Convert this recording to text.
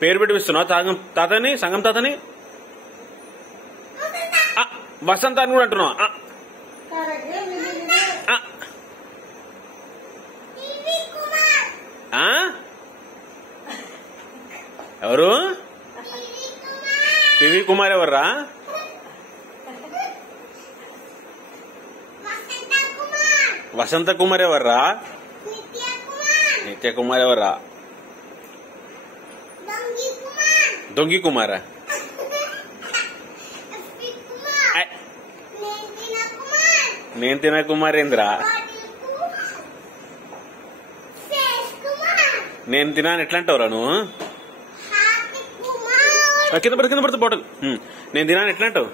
పేరు పెట్టి పిలుస్తున్నావు తాతని సంగం తాతని. వసంత అని కూడా అంటున్నావు. ఎవరు? పివి కుమార్ ఎవర్రా? వసంత కుమార్ ఎవర్రా? నిత్య కుమార్ ఎవర్రా? దొంగి కుమారా? నేను తిన కుమార్ ఏంద్రా? నేను తినాను ఎట్లా అంటావురా నువ్వు? కింద పడుతుంది బాటిల్. నేను తినాను ఎట్లా అంటావు?